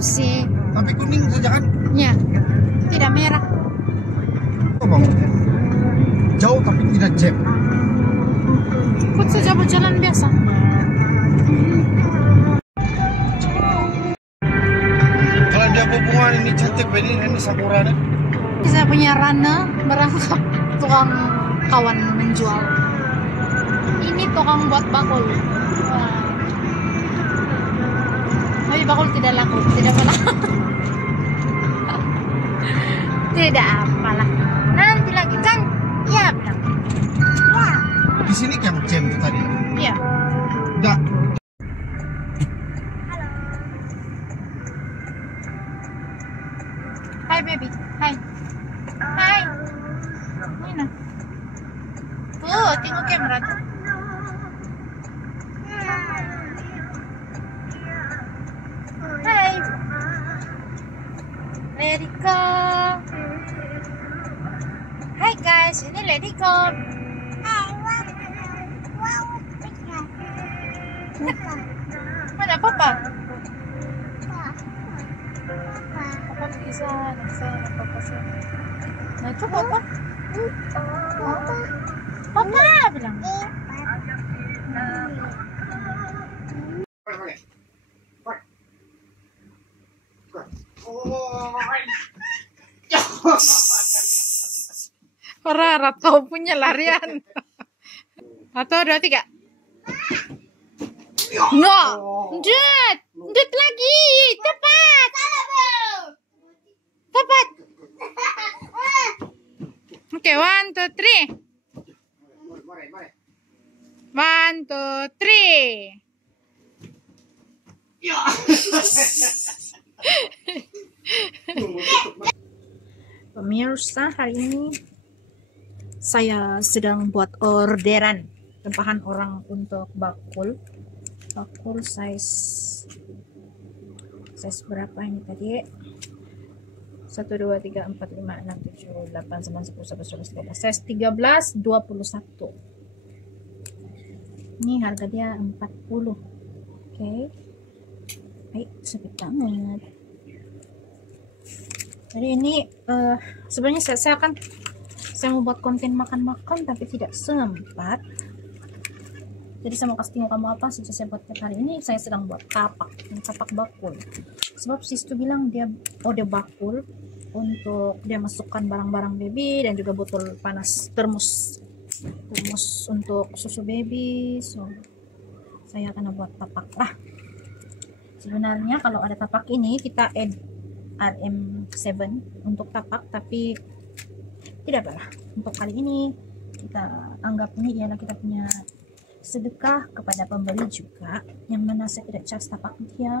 sih. Tapi kuning saja kan? Ya, tidak merah. Oh, bang. Jauh tapi tidak jam. Ikut saja berjalan biasa. Kalau dia hubungan ini cantik, ini Sakura nih. Saya punya Rana merangkap tukang kawan menjual. Ini tukang buat bakul. Wah. Tapi bakul tidak laku, tidak apalah. Tidak apalah. Nanti lagi kan? Ya bilang. Ya. Di sini yang jam itu tadi. Iya. Enggak. Hai baby, hai. Hai. Mana? Tuh, tengok kamera tuh. Hai. Lady Go. Hai guys, ini Lady Go. Mana papa? Papa pergi sana, sana papa sana. Nah itu papa. Papa bilang. Rara, kau punya larian. 1, 2, 3. No, Jut lagi, cepat, cepat. Oke, 1, 2, 3. 1, 2, 3. Pemirsa, hari ini saya sedang buat orderan tempahan orang untuk bakul size berapa ini tadi? 1, 2, 3, 4, 5, 6, 7, 8, 9, 10, 11, 12, 13, size 13, 21. Ini harga dia 40. Oke. Baik, sedikit banget. Jadi ini sebenarnya saya mau buat konten makan-makan tapi tidak sempat. Jadi saya mau kasih tengok kamu apa sih saya buat hari ini. Saya sedang buat tapak bakul. Sebab sis itu bilang dia bakul untuk dia masukkan barang-barang baby dan juga botol panas, termos untuk susu baby. So saya akan buat tapak lah. Sebenarnya kalau ada tapak ini kita add RM7 untuk tapak, tapi tidak apalah. Untuk kali ini kita anggap ini ialah kita punya sedekah kepada pembeli juga, yang mana saya tidak cas tapak dia.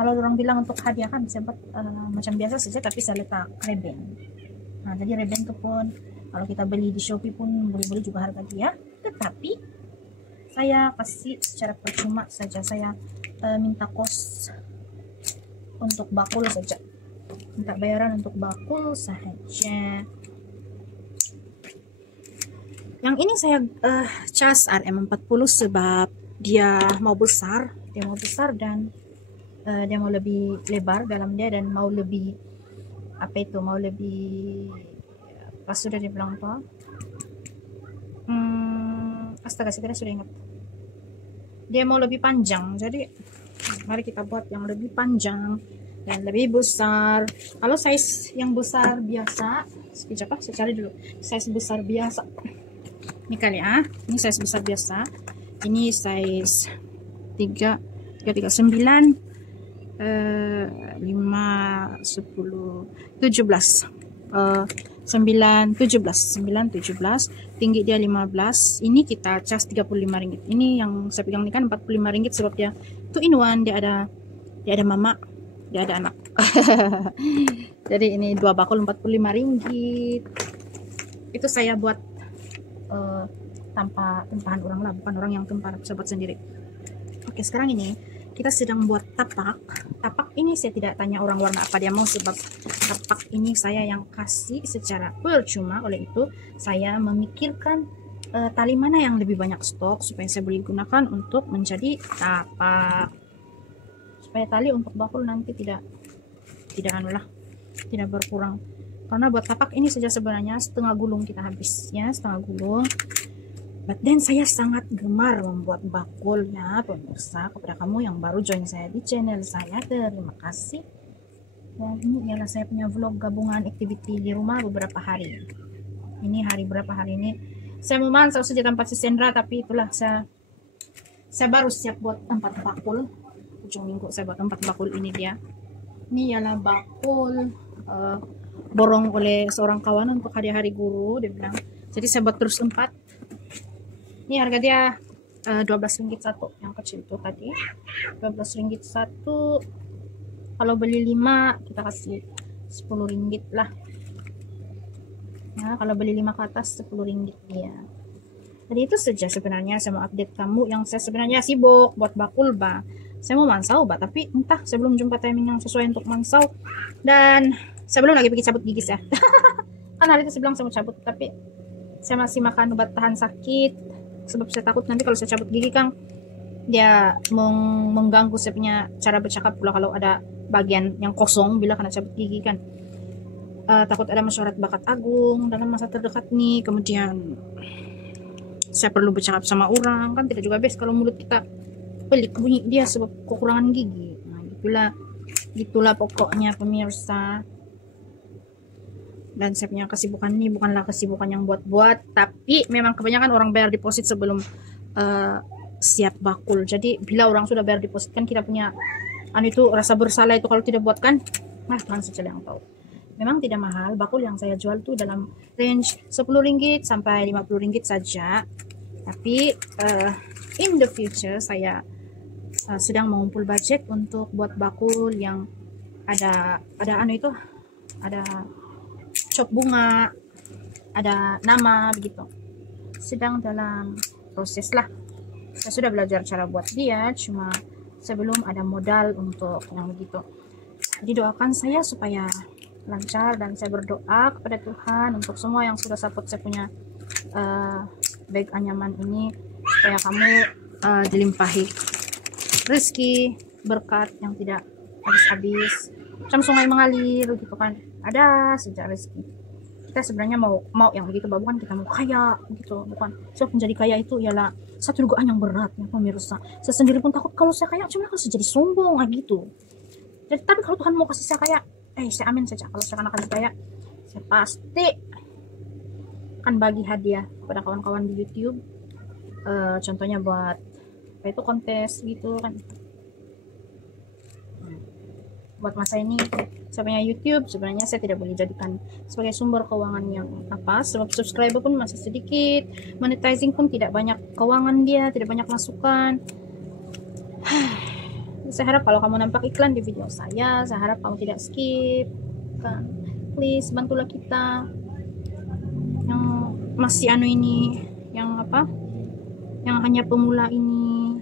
Kalau orang bilang untuk hadiah kan saya buat macam biasa saja, tapi saya letak reben. Nah, jadi reben itu pun kalau kita beli di Shopee pun boleh juga harga dia, tetapi saya kasih secara percuma saja. Saya minta kos untuk bakul saja, minta bayaran untuk bakul saja. Yang ini saya cas RM40 sebab dia mau besar dan dia mau lebih lebar dalam dia dan mau lebih pas sudah dibilang apa? Astaga, saya sudah ingat. Dia mau lebih panjang, jadi mari kita buat yang lebih panjang dan lebih besar. Kalau size yang besar biasa, sekejap saya cari dulu. Size besar biasa. Ini kali ini size besar biasa. Ini size 9, 5, 10, 17. 9, 17. Tinggi dia 15. Ini kita cas 35 ringgit. Ini yang saya pegang ini kan 45 ringgit sebab dia 2 in 1. Dia ada mama, dia ada anak. Jadi ini 2 bakul 45 ringgit. Itu saya buat tanpa tempahan orang lah, bukan orang yang tempah, saya buat sendiri. Oke, sekarang ini kita sedang buat tapak. Tapak ini saya tidak tanya orang warna apa dia mau, sebab tapak ini saya yang kasih secara percuma. Oleh itu saya memikirkan tali mana yang lebih banyak stok supaya saya boleh gunakan untuk menjadi tapak. supaya tali untuk bakul nanti tidak tidak berkurang. Karena buat tapak ini saja sebenarnya setengah gulung kita habis ya, setengah gulung. But then saya sangat gemar membuat bakul ya pemirsa. Kepada kamu yang baru join saya di channel saya, terima kasih. Dan ini adalah saya punya vlog gabungan activity di rumah beberapa hari. Ini hari berapa hari ini? Saya memansau saja tempat si Sandra, tapi itulah saya baru siap buat tempat bakul. Ujung minggu saya buat tempat bakul ini dia. Ini ialah bakul borong oleh seorang kawan untuk hari-hari guru, dia bilang. Jadi saya buat terus 4. Ini harga dia 12 ringgit satu, yang kecil itu tadi 12 ringgit satu. Kalau beli 5 kita kasih 10 ringgit lah ya, kalau beli 5 ke atas 10 ringgit ya. Jadi itu saja sebenarnya saya mau update kamu yang saya sebenarnya sibuk buat bakul ba. Saya mau mansau ba, tapi entah saya belum jumpa timing yang sesuai untuk mansau, dan saya belum lagi pergi cabut gigi saya. Kan hari itu saya bilang saya mau cabut, tapi saya masih makan obat tahan sakit sebab saya takut nanti kalau saya cabut gigi kan dia mengganggu saya punya cara bercakap pula kalau ada bagian yang kosong bila kena cabut gigi kan. Takut ada mesyuarat bakat agung dalam masa terdekat nih. Kemudian saya perlu bercakap sama orang kan, tidak juga best kalau mulut kita pelik bunyi dia sebab kekurangan gigi. Nah, gitulah pokoknya pemirsa. Dan saya punya kesibukan ini bukanlah kesibukan yang buat-buat, tapi memang kebanyakan orang bayar deposit sebelum siap bakul. Jadi bila orang sudah bayar deposit kan kita punya itu rasa bersalah itu kalau tidak buat kan. Nah, kan saja yang tahu. Memang tidak mahal, bakul yang saya jual tuh dalam range 10 ringgit sampai 50 ringgit saja. Tapi in the future saya sedang mengumpul budget untuk buat bakul yang ada cok bunga, ada nama begitu. Sedang dalam proses lah. Saya sudah belajar cara buat dia, cuma saya belum ada modal untuk yang begitu. Jadi doakan saya supaya lancar, dan saya berdoa kepada Tuhan untuk semua yang sudah support saya punya bag anyaman ini, supaya kamu dilimpahi rezeki berkat yang tidak habis-habis, macam sungai mengalir gitu kan. Ada sejak rezeki kita sebenarnya mau yang begitu, bukan kita mau kaya gitu, bukan. So menjadi kaya itu ialah satu dugaan yang berat ya pemirsa. Saya sendiri pun takut kalau saya kaya, cuma kalau saya jadi sombong gitu. Jadi tapi kalau Tuhan mau kasih saya kaya, saya amin saja. Kalau saya akan kasih kaya, saya pasti akan bagi hadiah kepada kawan-kawan di YouTube. Contohnya buat apa itu kontes gitu kan. Buat masa ini saya punya YouTube, sebenarnya saya tidak boleh jadikan sebagai sumber keuangan yang sebab subscriber pun masih sedikit, monetizing pun tidak banyak keuangan dia, tidak banyak masukan. Saya harap kalau kamu nampak iklan di video saya harap kamu tidak skip kan. Please bantulah kita yang masih ini, yang hanya pemula ini.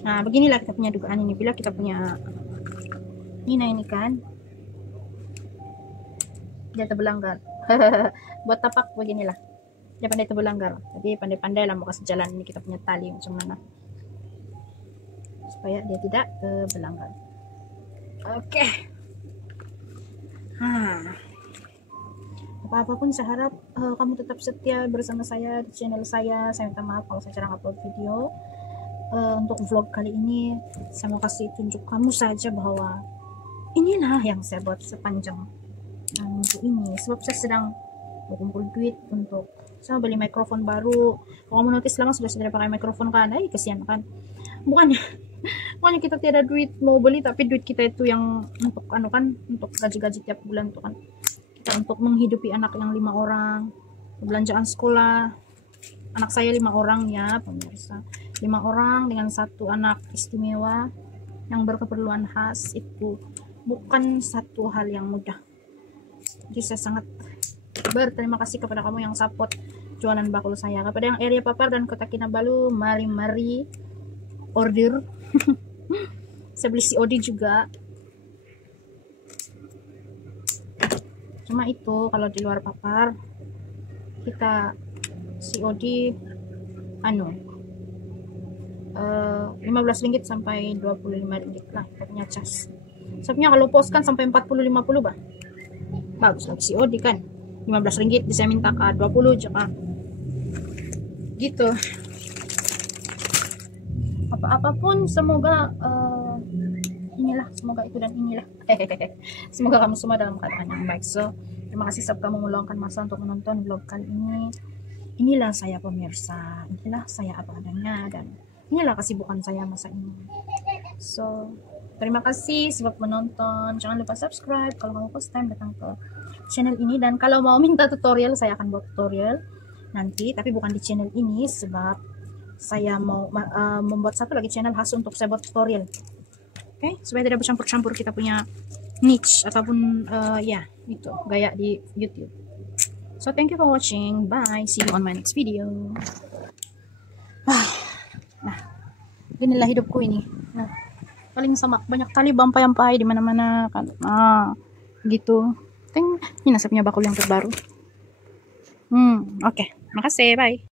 Nah, beginilah kita punya dugaan ini. Bila kita punya ini kan dia terbelanggar. Buat tapak beginilah, dia pandai terbelanggar. Jadi pandai-pandai lah mau kasih jalan ini kita punya tali macam mana supaya dia tidak terbelanggar. Oke. Apa-apapun saya harap kamu tetap setia bersama saya di channel saya. Saya minta maaf kalau saya jarang upload video. Untuk vlog kali ini saya mau kasih tunjuk kamu saja bahwa inilah yang saya buat sepanjang minggu ini, sebab saya sedang mengumpul duit untuk saya beli mikrofon baru. Kalau kamu notice lama sudah tidak pakai mikrofon kan, kasihan kan. Bukannya kita tiada duit mau beli, tapi duit kita itu yang untuk untuk gaji-gaji tiap bulan tuh kan, kita untuk menghidupi anak yang 5 orang, belanjaan sekolah anak saya 5 orang ya pemirsa, 5 orang dengan 1 anak istimewa yang berkeperluan khas, itu bukan satu hal yang mudah. Jadi saya sangat berterima kasih kepada kamu yang support jualan bakul saya. Kepada yang area Papar dan Kota Kinabalu, mari order. Saya beli COD juga. Cuma itu kalau di luar Papar kita COD RM15 sampai RM25 lah katanya cas. Sabinya kalau post kan sampai 40-50 bah. Bagus lagi COD kan. RM15 bisa minta ke 20 juga. Gitu. Apa-apapun semoga inilah, semoga itu dan inilah. Semoga kamu semua dalam keadaan yang baik. So, terima kasih sebab kamu meluangkan masa untuk menonton vlog kali ini. Inilah saya pemirsa, inilah saya apa adanya, dan inilah kesibukan saya masa ini. So, terima kasih sebab menonton. Jangan lupa subscribe kalau kamu first time datang ke channel ini. Dan kalau mau minta tutorial, saya akan buat tutorial nanti, tapi bukan di channel ini sebab saya mau membuat satu lagi channel khas untuk saya buat tutorial. Oke, supaya tidak bercampur-campur kita punya niche ataupun ya itu gaya di YouTube. So thank you for watching. Bye. See you on my next video. Nah, inilah hidupku ini. Nah, paling sama banyak kali bampai-bampai di mana-mana kan. Gitu. Ini nasibnya bakul yang terbaru. Oke. Makasih. Bye.